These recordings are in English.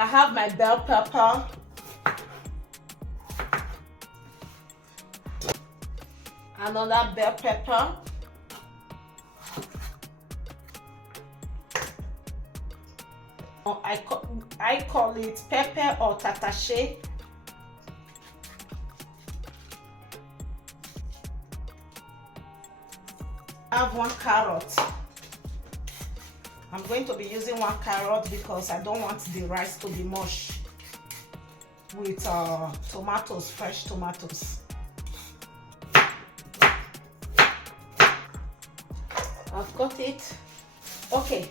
I have my bell pepper. Another bell pepper. I call it pepper or tatashe. I have 1 carrot. I'm going to be using 1 carrot because I don't want the rice to be mush with tomatoes, fresh tomatoes. I've got it. Okay,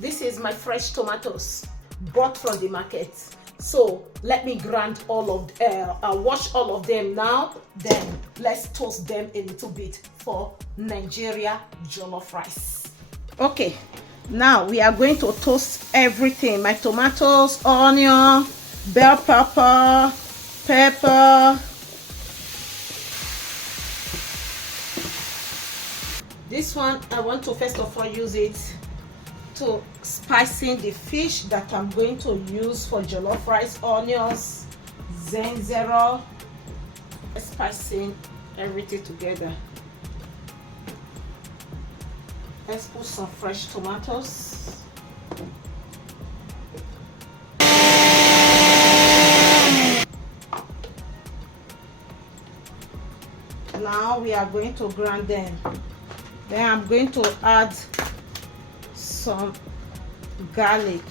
this is my fresh tomatoes bought from the market. So let me grind all of wash all of them now. Then let's toast them a little bit for Nigerian jollof rice. Okay, now we are going to toast everything. My tomatoes, onion, bell pepper, pepper. This one I want to first of all use it to spicing the fish that I'm going to use for jollof rice, onions, zenzero, spicing everything together. Let's put some fresh tomatoes. Now we are going to grind them. Then I'm going to add some garlic.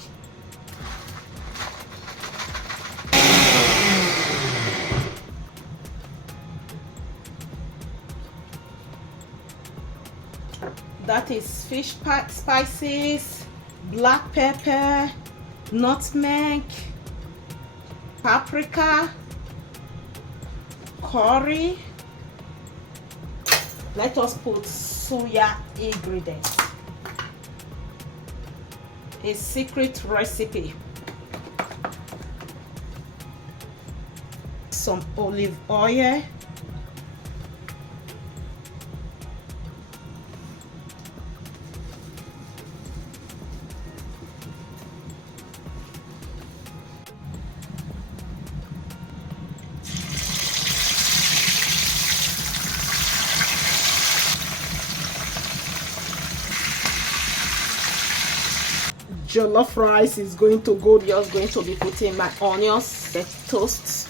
That is fish spices, black pepper, nutmeg, paprika, curry. Let us put soya ingredients. A secret recipe. Some olive oil. Jollof rice is going to go. Just going to be putting my onions, the toast,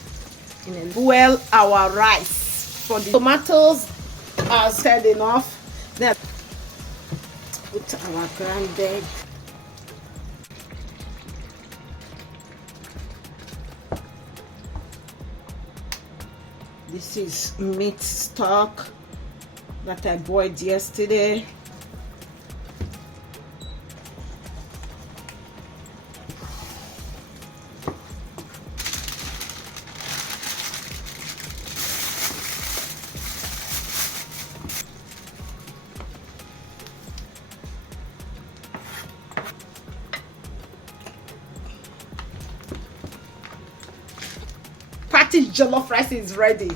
in and boil our rice. For the tomatoes are said enough. Then put our grounded. This is meat stock that I boiled yesterday. Party jollof rice is ready.